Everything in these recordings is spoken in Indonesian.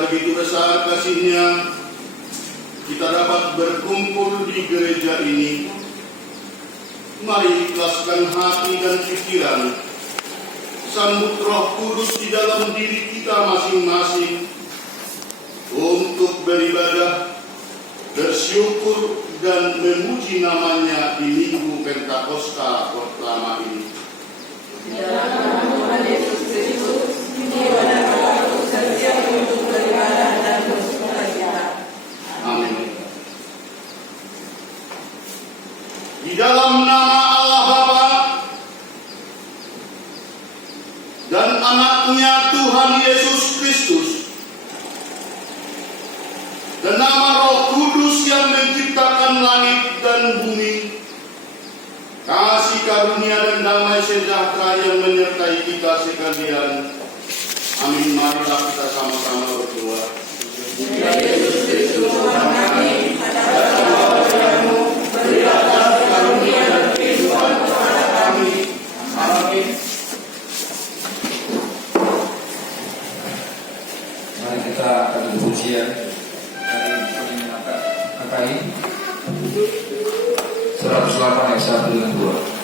Karena begitu besar kasih-Nya, kita dapat berkumpul di gereja ini. Mari ikhlaskan hati dan pikiran, sambut Roh Kudus di dalam diri kita masing-masing untuk beribadah, bersyukur dan memuji namanya di Minggu Pentakosta pertama ini. Dalam nama Yesus Kristus, inilah aku bersedia untuk beribadah dan bersukacita. Amin. Di dalam nama Allah Bapa dan Anaknya Tuhan Yesus Kristus dan nama Roh Kudus yang menciptakan langit dan bumi, kasih karunia dan damai sejahtera yang menyertai kita sekalian. Amin. Marilah kita sama-sama berdoa. Ya Yesus Kristus Tuhan kami, adalah padamu, berilah kasih karunia dan kehidupan kepada kami. Amin. Mari kita akan pujian dari angkai 108 ayat 1 dan 2.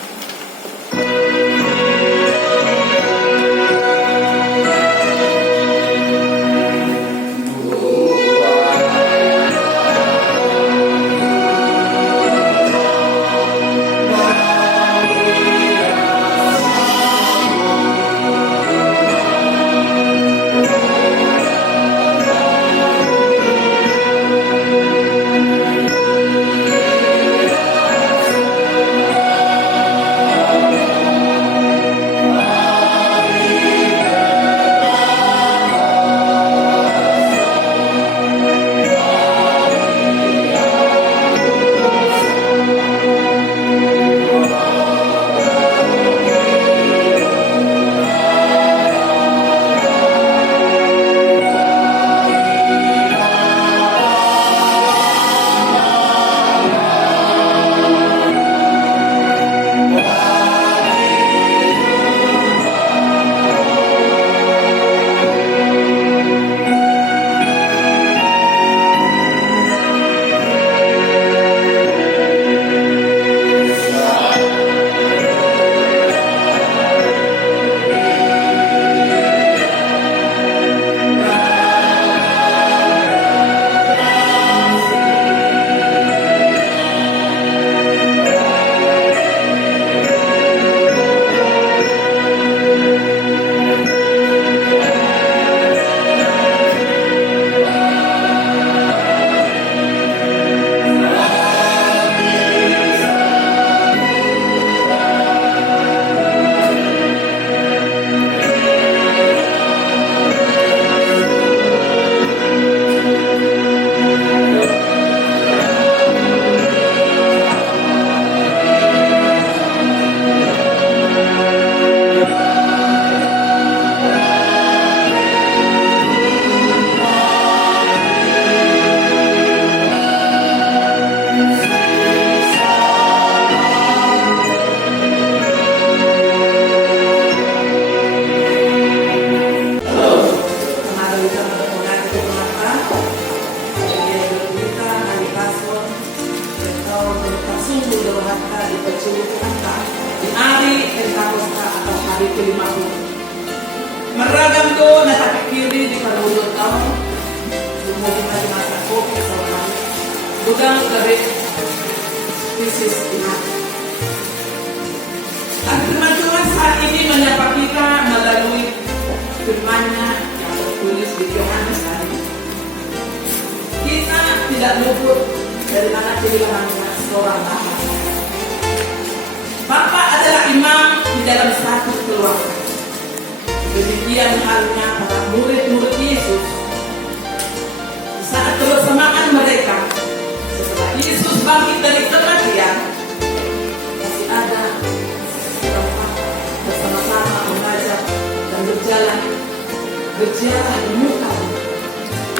Berjalan di muka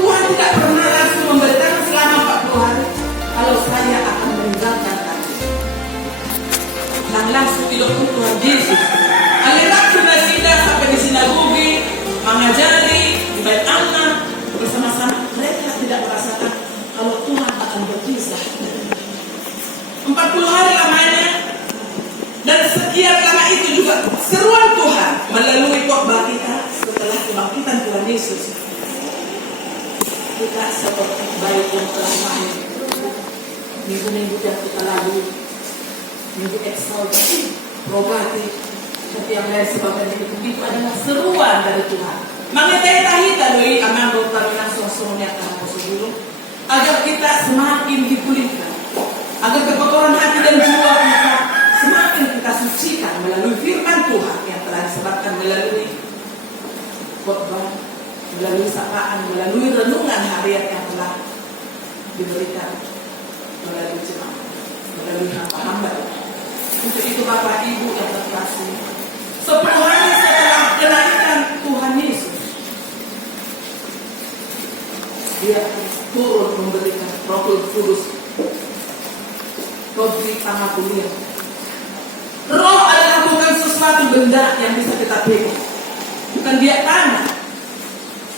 Tuhan tidak pernah langsung memberitakan selama 40 hari kalau saya akan meninggalkan kamu. Dan langsung hidupku Tuhan Yesus aliran sudah singgah sampai di sinagogi, mengajari di bait Allah bersama 40 hari lamanya. Dan sekian lama itu juga seruan Tuhan melalui khotbah kita setelah kebangkitan Tuhan Yesus. Kita seperti bayi yang telah lahir. Minggu-minggu yang kita lalui, minggu eksaltasi, rogatif, setiap hari sebabnya itu adalah seruan dari Tuhan. Mengetai tahita dari amando kaminan sosoknya karena sebelum agar kita semakin dipulihkan, agar kekotoran hati dan jiwa kita semakin kita sucikan melalui firman Tuhan yang telah disebarkan melalui khotbah, melalui sapaan, melalui renungan harian yang telah diberikan melalui jemaat, melalui hamba-hamba. Untuk itu Bapak Ibu yang terkasih, 10 hari setelah kenaikan Tuhan Yesus, Dia turun memberikan Roh Kudus, Roh Pangapunian. Roh adalah bukan sesuatu benda yang bisa kita pegang, bukan dia tanah,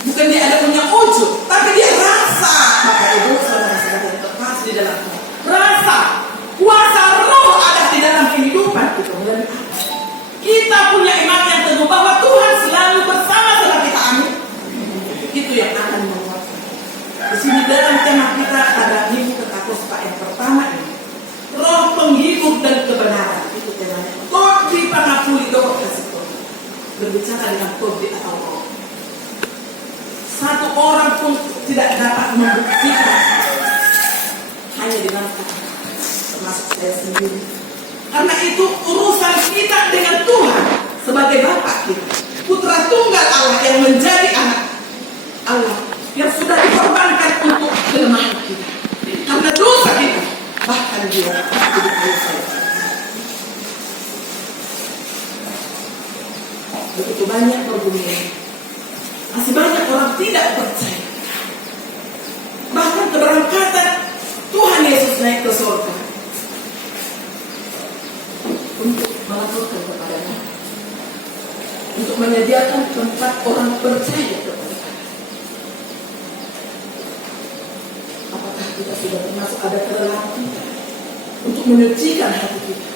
bukan dia ada punya ujung, tapi dia rasa. Bapak Ibu saudara-saudara yang terkasih di dalam Tuhan, rasa kuasa Roh ada di dalam kehidupan kita. Kita punya iman yang teguh bahwa Tuhan selalu bersama-sama kita. Amin. Itu yang akan menguatkan. Di sini dalam tema kita pada minggu Pentakosta yang pertama ini, Roh penghibur dan kebenaran. Itu temanya. Todi pangapuli doa kasih Tuhan. Berbicara dengan todi atau roh. Satu orang pun tidak dapat membuktikan hanya dengan kata, termasuk saya sendiri. Karena itu urusan kita dengan Tuhan sebagai Bapa kita, Putra Tunggal Allah yang menjadi anak Allah, yang sudah dikorbankan untuk kelemahan kita. Karena dosa kita, bahkan dia hidup dosa. Begitu banyak pergumulan, masih banyak orang tidak percaya. Bahkan keberangkatan Tuhan Yesus naik ke surga untuk melaporkan kepadanya, untuk menyediakan tempat orang percaya kepada. Apakah kita sudah termasuk ada kelelahan kita untuk menyucikan hati kita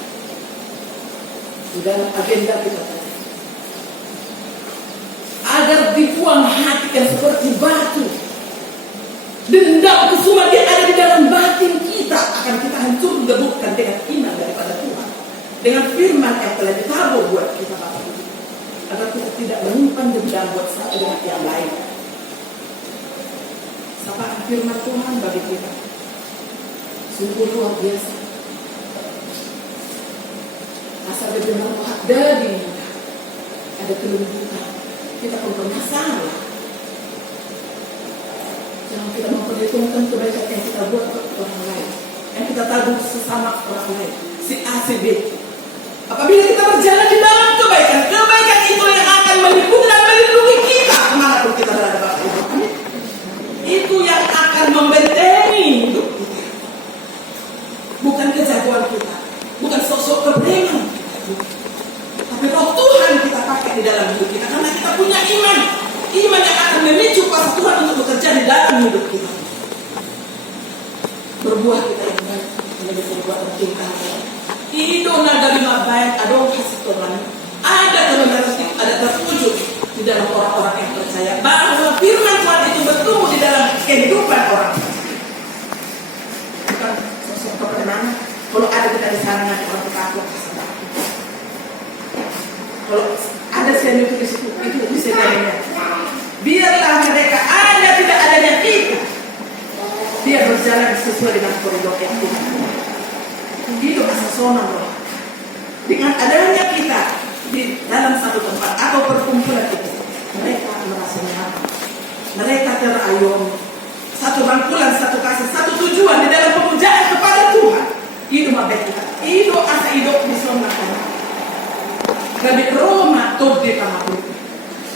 di dalam agenda kita tadi, agar dibuang hati yang seperti batu, dendam kesumat yang ada di dalam batin kita akan kita hancur gebukkan dengan iman daripada Tuhan, dengan firman yang telah ditabur buat kita Bapak Ibu, agar kita tidak menyimpan dendam buat satu dengan yang lain. Sapaan firman Tuhan bagi kita sungguh luar biasa. Asal benar hak dari ada kelembutan, kita pun bermasalah. Jangan kita memperhitungkan kebaikan yang kita buat untuk orang lain, yang kita tabur sesama orang lain, si A, si B. Apabila kita berjalan di dalam kebaikan, kebaikan itu yang akan melindungi dan melindungi kita kemanapun kita berada, Bapak Ibu. Itu yang akan membentengi hidup kita. Bukan kejagoan kita, bukan sosok kebenaran kita, tapi Roh Tuhan kita pakai di dalam hidup kita, karena kita punya iman yang akan memicu kuasa Tuhan untuk bekerja di dalam hidup kita. Berbuah kita yang baik menjadi perbuatan tingkah. Hidup nada lima baik, ada kasih Tuhan, ada kebenaran, ada terwujud di dalam orang-orang yang percaya bahwa firman Tuhan itu bertumbuh di dalam kehidupan orang. Bukan sosok kebenaran. Kalau ada kita di sana nanti orang takut. Kalau ada saya itu di situ, itu bisa kalian. Biarlah mereka ada tidak adanya kita, dia berjalan sesuai dengan koridor yang Tuhan. Hidup asasona roh. Dengan adanya kita di dalam satu tempat atau perkumpulan itu, mereka merasa nyaman, mereka terayomi, satu rangkulan, satu kasih, satu tujuan di dalam pemujaan kepada Tuhan. Hidup abad kita, hidup asa hidup di sana. Rabbi Roma todi pangapun.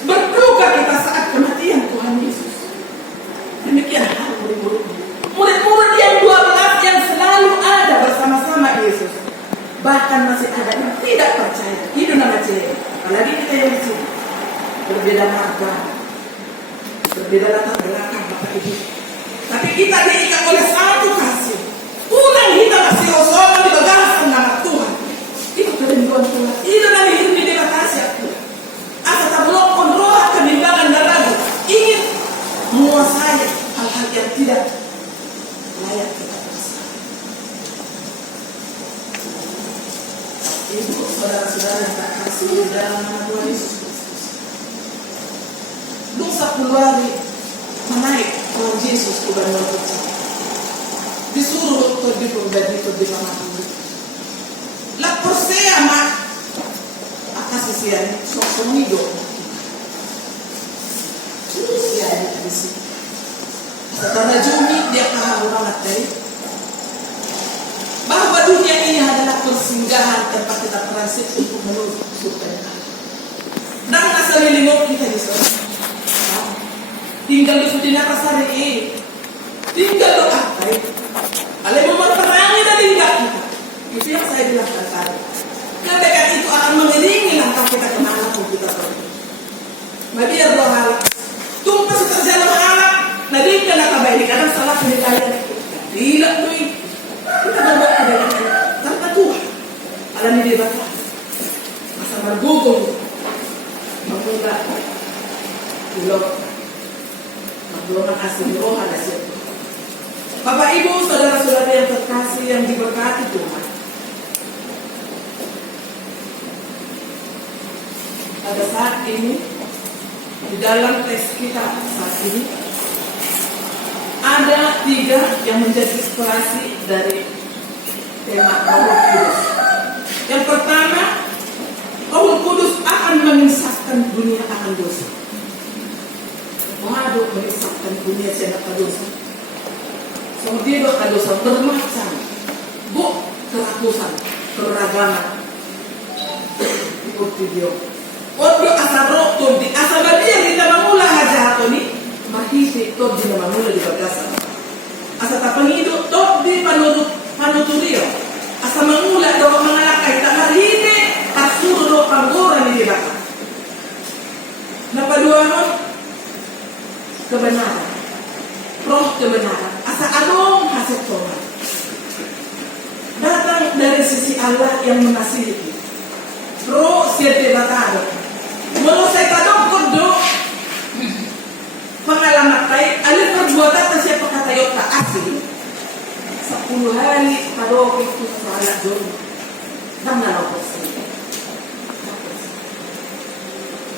Berduka kita saat kematian Tuhan Yesus. Demikian hal murid-murid yang 12 yang selalu ada bersama-sama Yesus. Bahkan masih ada yang tidak percaya. Hidup nama cewek. Apalagi kita yang di sini. Berbeda marga, berbeda latar belakang Bapak Ibu. Tapi kita diikat oleh satu kasih. Kurang kita masih osokan di Ibu, saudara-saudara yang tak kasih di dalam nama Tuhan Yesus Kristus. Nung 10 hari menaik Tuhan Yesus ke Bandar Kecil. Disuruh untuk diperbagi ke mana dulu. Lapor saya mak akas isian sosok hidup. Isian di sini. Karena Jumi dia paham banget dari bahwa dunia ini adalah persinggahan tempat kita transit untuk menuju surga. Dan asal lingkup kita di sana. Tinggal di Sudina Pasar ini, tinggal di apa? Kalau mau perangi dan tinggal kita, itu yang saya bilang tadi. Ketika itu akan mengiringi langkah kita kemana pun kita pergi. Biar doa hal, tumpah terjalan halak, nanti kena kabar ini kadang salah penilaian. Tidak tuh, kita berbuat kebaikan tanpa Tuhan. Alami dia batas, masa bergugung, mengunggah, pulau. Doa kasih roh ada siapa. Bapak Ibu, saudara-saudara yang terkasih yang diberkati Tuhan. Pada saat ini di dalam teks kita saat ini ada 3 yang menjadi inspirasi dari tema Roh Kudus. Yang pertama, Roh Kudus akan mengisahkan dunia akan dosa. Waduh, menyesatkan dunia saya nak dosa. Kemudian dosa bermacam, keratusan, keragaman. Ikut video. Odo asa rokon di asa badia kita mamula haja ni mahisi top di mamula di bagasa. Asa tapang hidup top di panuturio. Asa mamula do mangalakay ta mahini asuro panggora ni dibaka. Napaduahon kebenaran, roh kebenaran, asa anong hasil Tuhan datang dari sisi Allah yang mengasihi kita. Roh siete batado, mau saya kadang kodo pengalaman tay, alih perbuatan siapa kata yota asli 10 hari kado itu salah jom, dan nalaw pasti.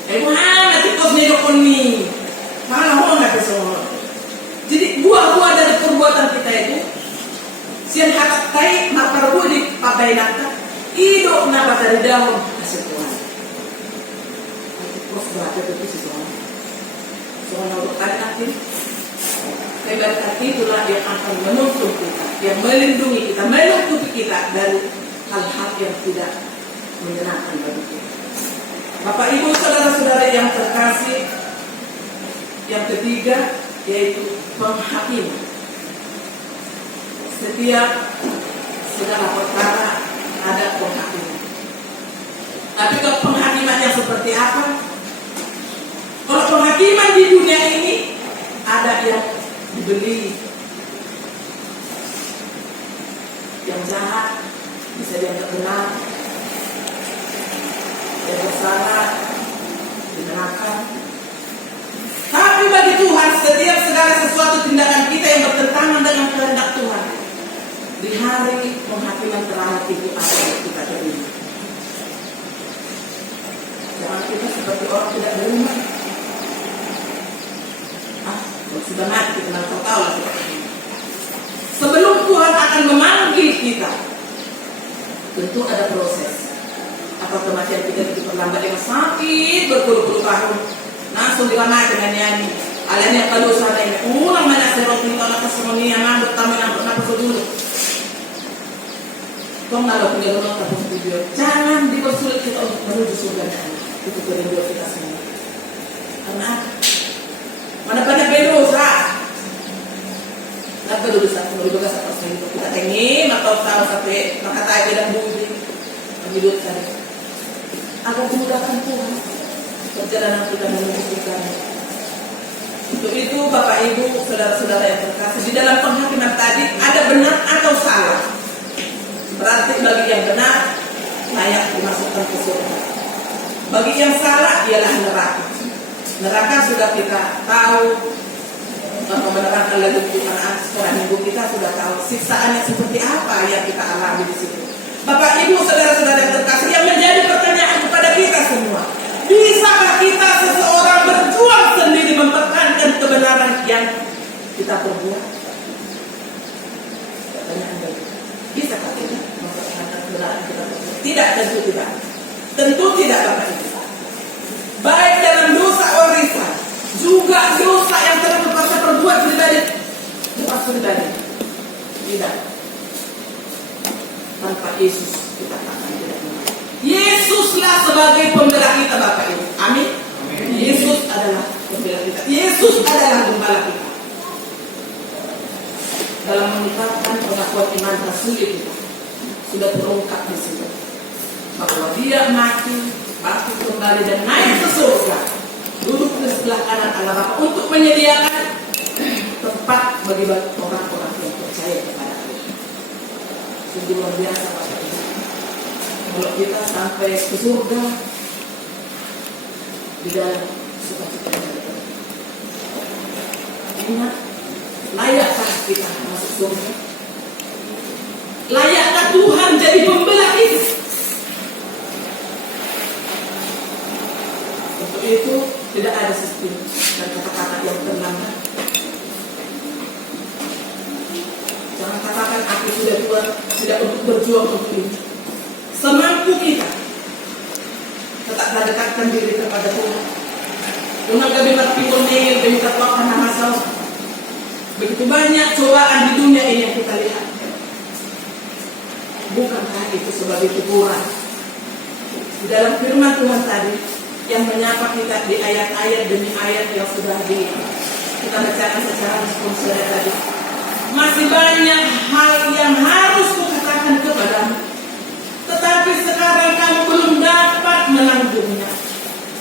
Nanti kos nedokon ni. Mana mau nggak semua. Jadi buah-buah dari perbuatan kita itu, sian hak tay makar budi pakai nata, hidup napa dari daun hasil Tuhan. Terus berarti itu sih soalnya untuk hati, kebenaran hati itulah yang akan menuntun kita, yang melindungi kita, menutupi kita dari hal-hal yang tidak menyenangkan bagi kita. Bapak Ibu saudara-saudara yang terkasih, yang ketiga yaitu penghakiman. Setiap segala perkara ada penghakiman. Tapi kalau penghakiman yang seperti apa? Kalau penghakiman di dunia ini ada yang dibeli, yang jahat bisa dianggap benar, yang bersalah dibenarkan. Tapi bagi Tuhan setiap segala sesuatu tindakan kita yang bertentangan dengan kehendak Tuhan di hari penghakiman terakhir itu ada yang kita terima. Jangan kita seperti orang tidak beriman. Sudah mati kita nak tahu lah kita. Sebelum Tuhan akan memanggil kita, tentu ada proses. Apa kematian kita diperlambat dengan sakit berpuluh-puluh tahun. Langsung dilamar dengan nyanyi. Alam yang kalau sana ini, ulang mana serot ni kalau kesemuanya mambut tamu yang pernah dulu. Kau kalau punya rumah tapos video, jangan dipersulit kita untuk menuju surga. Itu kerinduan kita semua. Karena mana banyak berdosa. Lalu berdosa, kalau berdosa pas itu kita tengi, maka tahu sampai maka tahu tidak budi, hidup tadi. Agar dimudahkan Tuhan. Perjalanan kita menuju surga. Untuk itu Bapak Ibu, saudara-saudara yang terkasih, di dalam penghakiman tadi ada benar atau salah. Berarti bagi yang benar layak dimasukkan ke surga. Bagi yang salah ialah neraka. Neraka sudah kita tahu, menerangkan lagi di sekolah minggu kita sudah tahu siksaannya seperti apa yang kita alami di situ. Bapak Ibu, saudara-saudara yang terkasih, kita berbuat. Pertanyaan baik. Bisakah tidak mempertahankan kendaraan kita berbuat? Tidak, tentu tidak. Tentu tidak, Bapak Ibu. Baik dalam dosa warisan, juga dosa yang telah terpaksa perbuat pribadi. Bukan pribadi. Tidak. Tanpa Yesus kita akan tidak menang. Yesuslah sebagai pembela kita, Bapak Ibu. Amin. Yesus adalah pembela kita. Yesus adalah gembala kita. Dalam mengucapkan pengakuan iman tersulit kita sudah terungkap di sini bahwa Dia mati, bangkit kembali dan naik ke surga, duduk di sebelah kanan Allah Bapa untuk menyediakan tempat bagi orang-orang yang percaya kepada Dia. Sungguh luar biasa, Bapak Ibu. Kalau kita sampai ke surga di dalam sukacita yang ada. Ingat, layakkah kita masuk surga? Layakkah Tuhan jadi pembela kita? Untuk itu tidak ada sistem dan kata-kata yang terlambat. Jangan katakan aku sudah tua, tidak untuk berjuang untuk ini. Semampu kita tetaplah dekatkan diri kepada Tuhan. Unang gabi berpikir nengil demi takwa karena masalah. Begitu banyak cobaan di dunia ini yang kita lihat. Bukankah itu sebagai teguran? Di dalam firman Tuhan tadi yang menyapa kita di ayat-ayat demi ayat yang sudah kita bacakan secara responsif tadi. Masih banyak hal yang harus kukatakan kepadamu, tetapi sekarang kamu belum dapat menanggungnya.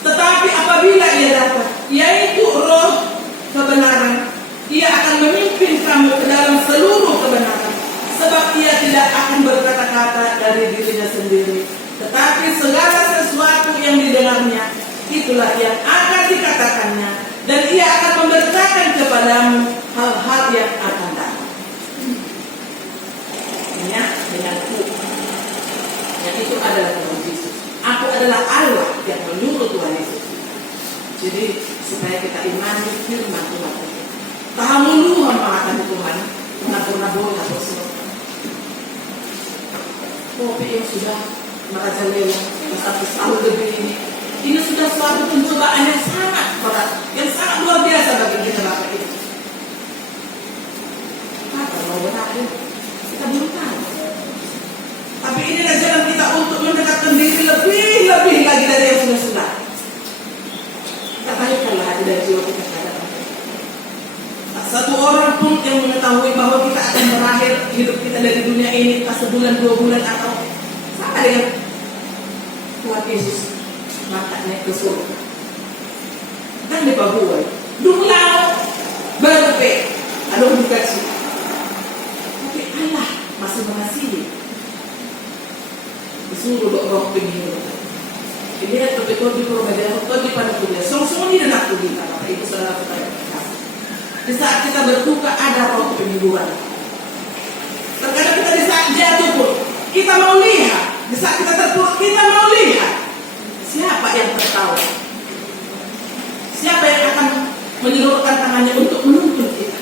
Tetapi apabila Ia dapat, yaitu Roh kebenaran, Ia akan memimpin kamu ke dalam seluruh kebenaran. Sebab Ia tidak akan berkata-kata dari dirinya sendiri, tetapi segala sesuatu yang didengarnya, itulah yang akan dikatakannya, dan Ia akan memberitakan kepadamu hal-hal yang akan datang. Ingat denganku, yang itu adalah Tuhan Yesus. Aku adalah Allah yang menyuruh Tuhan Yesus. Jadi supaya kita imani firman Tuhan. Tahamuluhan mengatakan Tuhan, pernah boleh bersuara. Kopi yang sudah merajalela sampai setahun lebih ini sudah suatu pencobaan yang sangat berat, yang sangat luar biasa bagi kita Bapak Ibu. Apa mau berakhir? Kita belum tahu. Tapi inilah jalan kita untuk mendekatkan diri lebih lagi dari yang sudah. Kita baikkanlah hati dan jiwa kita kepada Tuhan. Tak satu orang pun yang mengetahui bahwa kita akan berakhir hidup kita dari dunia ini tak sebulan, 2 bulan atau sampai dengan Tuhan Yesus matanya ke surga. Dan di Papua, dulau berpe, aduh dikasih. Tapi Allah masih mengasihi. Disuruh roh penghibur. Ini adalah betul di perbedaan betul di pada dunia. Semua ini adalah kita, Bapak Ibu Saudara kita. Di saat kita berduka ada roh penghiburan. Terkadang kita di saat jatuh pun kita mau lihat. Di saat kita terpuruk kita mau lihat. Siapa yang tertawa? Siapa yang akan menyalurkan tangannya untuk menuntun kita?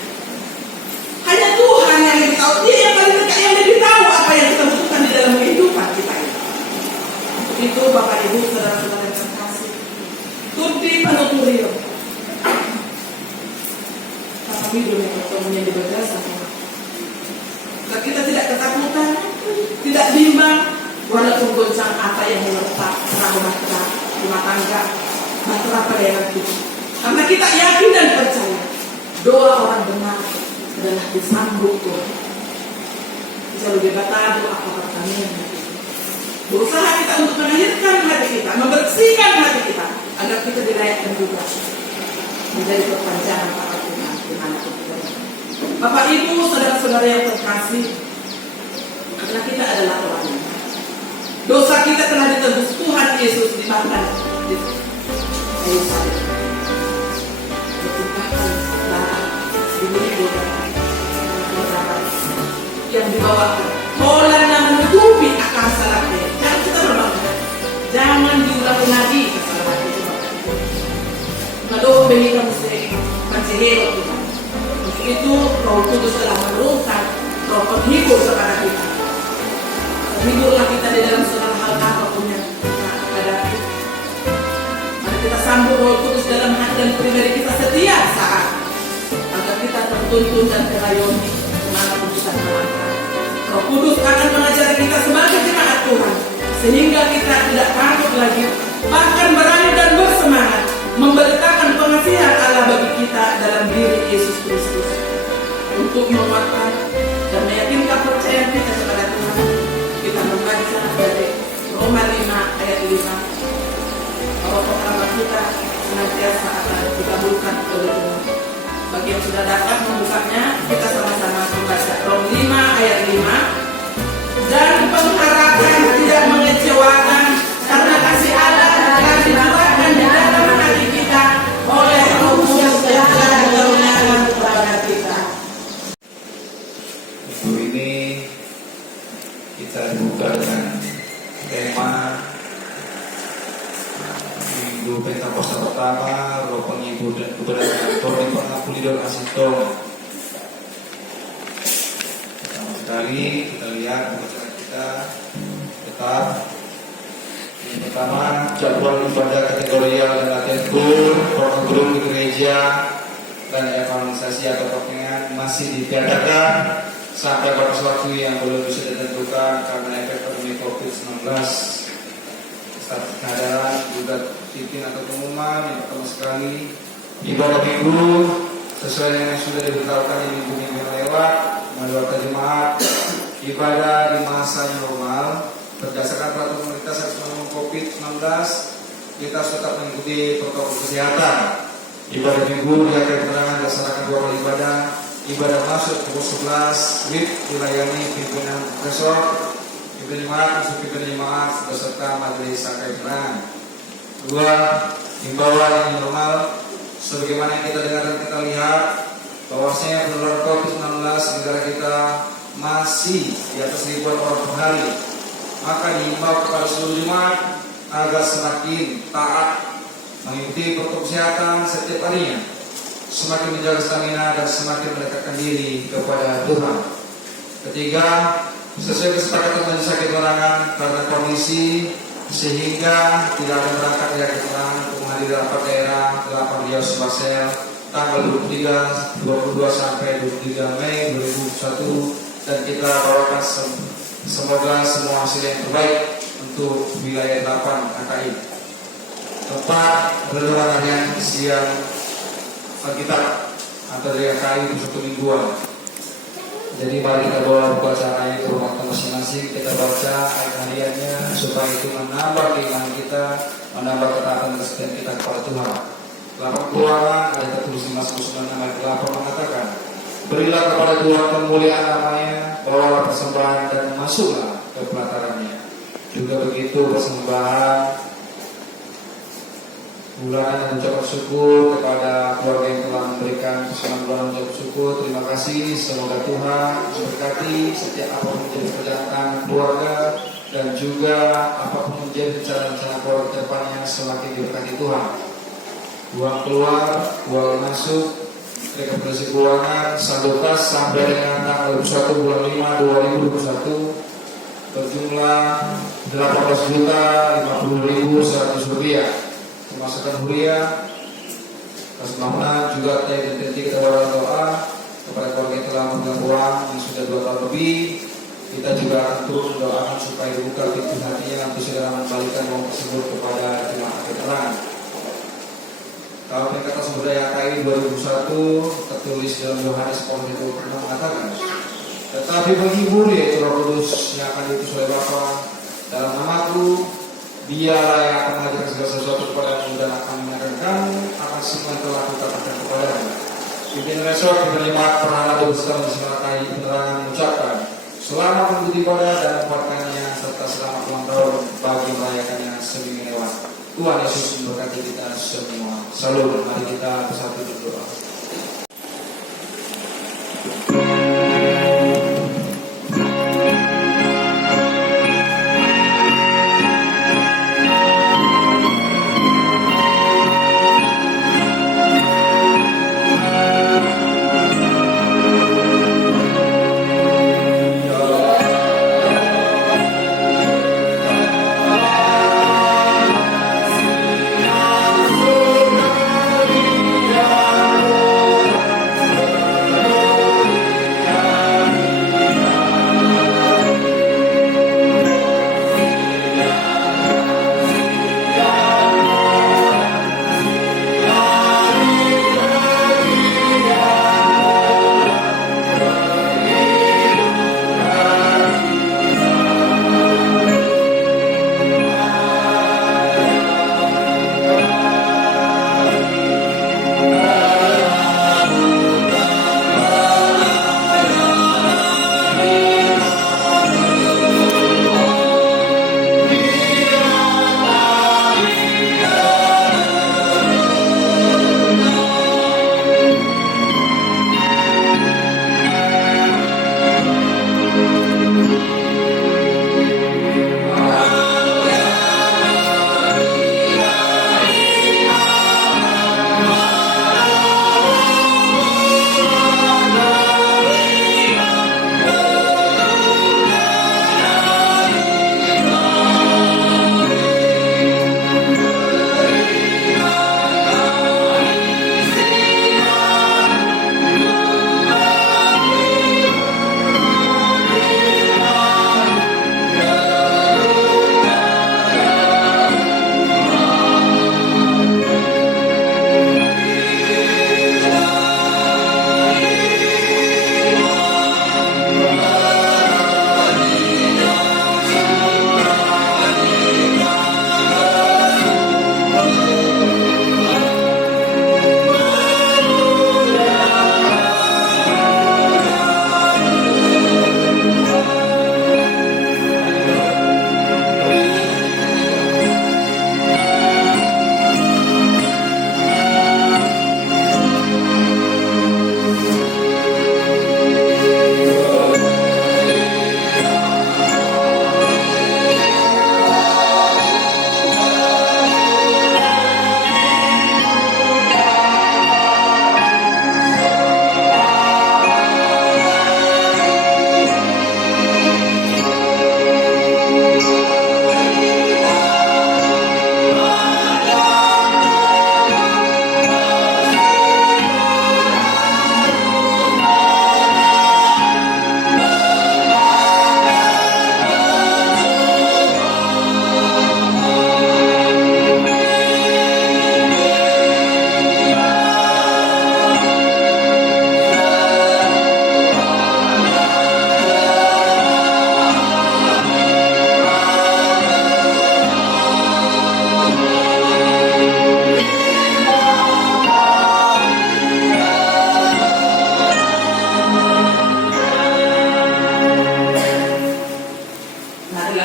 Hanya Tuhan yang lebih tahu. Dia yang paling dekat, yang lebih tahu apa yang kita butuhkan di dalam kehidupan kita ini. Itu Bapak Ibu Saudara-saudara yang terkasih. Tudi panuturio. Tapi hidup yang bertemunya di berdasar. Kita tidak ketakutan, tidak bimbang, walaupun goncang apa yang menerpa bahtera rumah tangga, bahtera pelayanan kita. Karena kita yakin dan percaya doa orang benar adalah disambut Tuhan. Bisa lebih kata doa pertanian hati. Berusaha kita untuk mengakhirkan hati kita, membersihkan hati kita, agar kita dilayakkan juga menjadi perpanjangan para Tuhan dimanapun kita. Bapak Ibu, saudara-saudara yang terkasih, karena kita adalah orang yang dosa kita telah ditebus Tuhan Yesus dimakan di kayu salib. Ditumpahkan darah di yang dibawakan. Holanda menutupi akar salahnya. Jangan kita berbangga. Jangan diulangi lagi kesalahan itu. Nadoon bagi kamu masih hero Tuhan. Untuk itu di dalam segala hal apapun yang kita hadapi. Mari kita sambut Roh Kudus dalam hati dan pribadi kita setiap saat, agar kita tertuntun dan terayomi kemanapun kita melangkah. Roh Kudus akan mengajari kita sebagai jemaat Tuhan, sehingga kita tidak takut lagi, bahkan berani dan bersemangat memberitakan pengasihan Allah bagi kita dalam diri Yesus Kristus, untuk menguatkan dan meyakinkan percayaan kita kepada Tuhan. Kita membaca dari Roma 5 ayat 5, bahwa pengharapan kita senantiasa akan dikabulkan oleh Tuhan. Bagi yang sudah dapat membukanya, kita sama-sama membaca Roma 5 ayat 5. Dan pengharapan tidak mengecewakan, karena kasih Allah telah dituangkan di dalam hati kita oleh Roh Kudus yang telah dikaruniakan kepada kita. Minggu ini kita dibuka dengan tema Minggu Pentakosta pertama, Roh Penghibur dan Kebenaran, Torri Pengampuni dan Kasih Tuhan. Pertama sekali kita lihat pembacaan kita tetap. Yang pertama, jadwal ibadah kategorial dan latihan program guru di gereja dan evangelisasi atau pertengahan masih ditiadakan sampai batas waktu yang belum bisa ditentukan karena efek pandemi COVID-19. Status kehadiran juga pimpin atau pengumuman. Yang pertama sekali, ibadah minggu sesuai dengan yang sudah diberitahukan di minggu-minggu yang lewat, menurut jemaat ibadah di masa yang normal berdasarkan peraturan pemerintah saat penanganan COVID-19. Kita tetap mengikuti protokol kesehatan. Ibadah minggu diadakan penerangan dilaksanakan 2 kali ibadah. Ibadah masuk pukul 11 WIB dilayani pimpinan profesor, pimpinan jemaat, musuh pimpinan jemaat beserta majelis sakai penerangan. 2. Himbauan yang normal sebagaimana yang kita dengar dan kita lihat bahwasanya penularan COVID-19 di negara kita masih di atas ribuan orang per hari. Maka dihimbau kepada seluruh jemaat agar semakin taat mengikuti protokol kesehatan setiap harinya, semakin menjaga stamina dan semakin mendekatkan diri kepada Tuhan. 3. Sesuai kesepakatan majelis hakim keterangan karena kondisi sehingga tidak ada berangkat dari keterangan untuk menghadiri rapat daerah 8 Riau Sumasel tanggal 23, 22 sampai 23 Mei 2021, dan kita bawakan semoga semua hasil yang terbaik untuk wilayah 8 AKI. 4. Renungan harian siang Alkitab atau dari AKI untuk 1 mingguan. Jadi mari kita bawa buku acaranya ke rumah masing-masing, kita baca ayat hariannya supaya itu menambah keimanan kita, menambah ketaatan dan kesetiaan kita kepada Tuhan. 8 Keluaran ada tertulis di Mazmur 9 ayat 8 mengatakan, berilah kepada Tuhan kemuliaan namanya, bawalah persembahan dan masuklah ke pelatarannya. Juga begitu persembahan bulanan dan ucapan syukur kepada keluarga yang telah memberikan persembahan bulanan ucapan syukur. Terima kasih, semoga Tuhan memberkati setiap apapun menjadi perjalanan keluarga dan juga apapun menjadi rencana-rencana keluarga ke depannya semakin diberkati Tuhan. Uang keluar, uang masuk, rekapitulasi keuangan saldo kas sampai dengan tanggal 21 bulan 5 2021 berjumlah 18.050.100 rupiah. Pemasukan huriah, kas bangunan juga identik kita doa kepada keluarga yang telah memegang uang yang sudah 2 tahun lebih. Kita juga akan turut mendoakan supaya dibuka pintu hatinya untuk segera mengembalikan uang tersebut kepada jemaat keterangan. Kalau Pengkatan Sumber Daya AKI 2001 tertulis dalam Yohanes 10:26 mengatakan, tetapi menghibur yaitu Roh Kudus yang akan diutus oleh Bapa dalam namaku, Dialah yang akan mengajarkan segala sesuatu kepadamu dan akan mengajarkan kamu akan semua yang telah kukatakan kepadamu. Pimpinan resort, pimpinan jemaat, perhara beserta majelis AKI penerangan mengucapkan selamat mengikuti ibadah dan mempertahankannya serta selamat ulang tahun bagi merayakannya seminggu lewat. Tuhan Yesus memberkati kita semua. Salam, mari kita bersatu berdoa.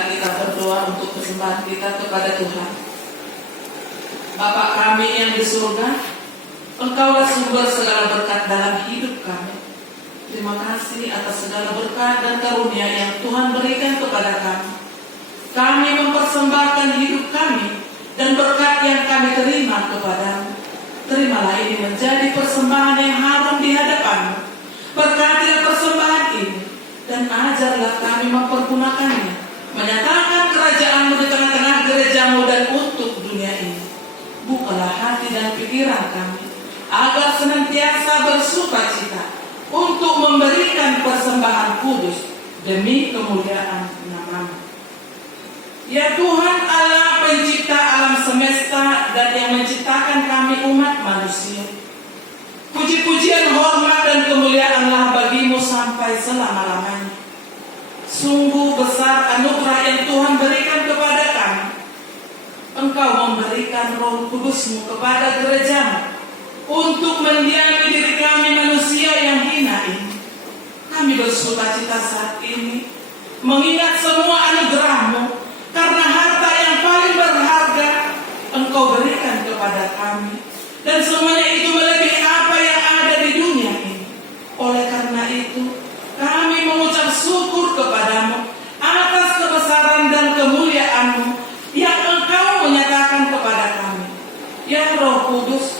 marilah kita berdoa untuk persembahan kita kepada Tuhan. Bapa kami yang di surga, Engkaulah sumber segala berkat dalam hidup kami. Terima kasih atas segala berkat dan karunia yang Tuhan berikan kepada kami. Kami mempersembahkan hidup kami dan berkat yang kami terima kepadamu. Terimalah ini menjadi persembahan yang harum di hadapan-Mu. Berkatilah persembahan ini dan ajarlah kami mempergunakannya, menyatakan kerajaan-Mu di tengah-tengah gereja-Mu dan untuk dunia ini. Bukalah hati dan pikiran kami agar senantiasa bersukacita untuk memberikan persembahan kudus demi kemuliaan nama-Mu. Ya Tuhan Allah pencipta alam semesta dan yang menciptakan kami umat manusia, puji-pujian, hormat dan kemuliaanlah bagi-Mu sampai selama-lamanya. Sungguh besar anugerah yang Tuhan berikan kepada kami. Engkau memberikan Roh Kudus-Mu kepada gereja-Mu untuk mendiami diri kami manusia yang hina ini. Kami bersukacita saat ini mengingat semua anugerah-Mu, karena harta yang paling berharga Engkau berikan kepada kami, dan semuanya itu melebihi apa yang ada di dunia ini. Oleh karena itu kami mengucap syukur kepadamu atas kebesaran dan kemuliaan-Mu yang Engkau menyatakan kepada kami. Ya Roh Kudus,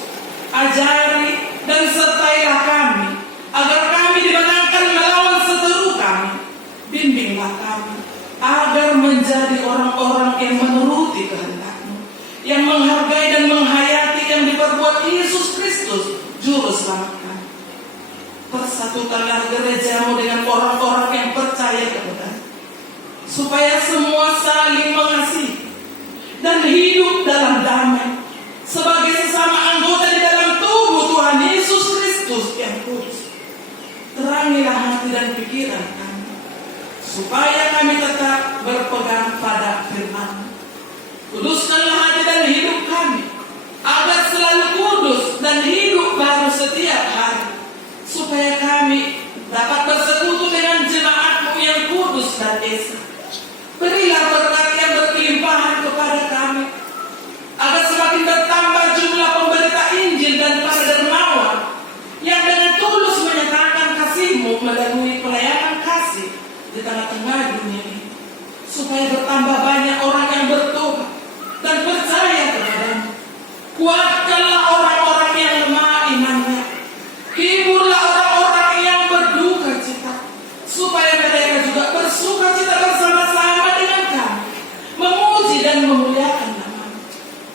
ajari dan sertailah kami agar kami dimenangkan melawan seteru kami. Bimbinglah kami agar menjadi orang-orang yang menuruti kehendak-Mu, yang menghargai dan menghayati yang diperbuat Yesus Kristus Juru Selamat kami. Persatukanlah gereja-Mu dengan orang-orang yang percaya kepada-Mu, supaya semua saling mengasihi dan hidup dalam damai sebagai sesama anggota di dalam tubuh Tuhan Yesus Kristus yang kudus. Terangilah hati dan pikiran kami, supaya kami tetap berpegang pada firman-Mu. Kuduskanlah hati dan hidup kami, agar selalu kudus dan hidup baru setiap hari, supaya kami dapat bersekutu dengan jemaat-Mu yang kudus dan esa. Berilah berkat yang berkelimpahan kepada kami, agar semakin bertambah jumlah pemberita Injil dan para dermawan yang dengan tulus menyatakan kasih-Mu melalui pelayanan kasih di tengah-tengah dunia ini, supaya bertambah banyak orang yang bertobat dan percaya kepada-Mu. Kuatkanlah orang-orang yang lemah imannya, hiburlah orang-orang yang berduka cita, supaya mereka juga bersuka cita bersama-sama dengan kami, memuji dan memuliakan nama-Mu.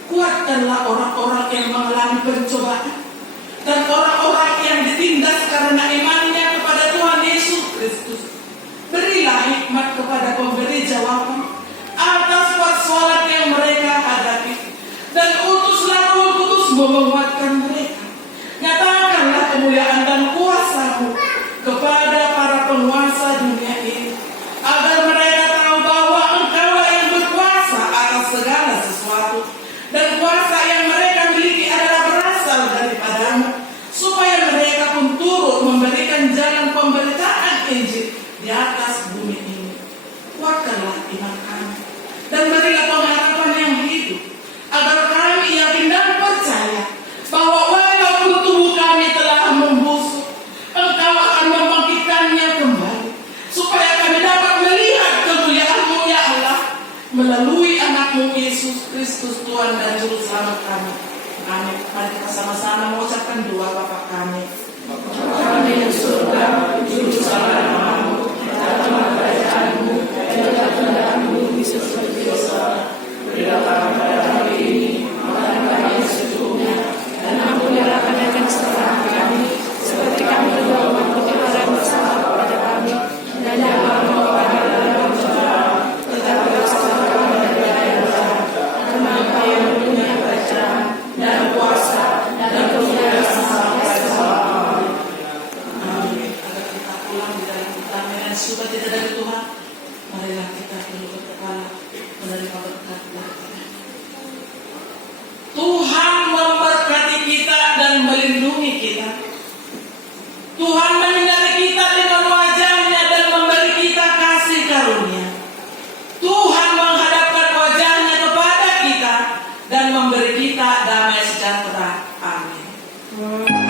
Kuatkanlah orang-orang yang mengalami pencobaan dan orang-orang yang ditindas karena imannya kepada Tuhan Yesus Kristus. Berilah hikmat kepada pemberi jawaban atas persoalan yang mereka hadapi, dan utuslah Roh Kudus menguatkan mereka. Nyatakanlah kemuliaan dan kuasa-Mu kepada para penguasa dunia ini, agar mereka tahu bahwa Engkaulah yang berkuasa atas segala sesuatu, dan kuasa yang mereka miliki adalah berasal daripada-Mu, supaya mereka pun turut memberikan jalan pemberitaan Injil di atas bumi ini. Kuatkanlah iman kami dan berilah pengharapan yang hidup, agar kami yakin dan percaya bahwa walaupun tubuh kami telah membusuk, Engkau akan membangkitkannya kembali, supaya kami dapat melihat kemuliaan-Mu ya Allah, melalui anak-Mu Yesus Kristus Tuhan dan Juru Selamat kami. Amin. Mari kita sama-sama mengucapkan doa Bapa kami. Bapa kami yang surga, dijulukanlah nama-Mu, datanglah kerajaan-Mu, jadilah kehendak-Mu di seperti di sorga. Berilah kami pada hari ini makanan kami yang secukupnya, dan ampunilah kami akan kesalahan kami, seperti kami juga mengampuni orang yang bersalah kepada kami, dan janganlah membawa kami dalam pencobaan, tetapi bebaskanlah kami dari yang jahat. Karena Engkau yang mempunyai kerajaan dan kuasa dan kemuliaan sampai selama-lamanya. Amin. Agar kita pulang di dalam damai dan sukacita dari Tuhan, marilah kita perlu berkepala menerima berkat dari Tuhan. Tuhan memberkati kita dan melindungi kita. Tuhan menyinari kita dengan wajah-Nya dan memberi kita kasih karunia. Tuhan Amin.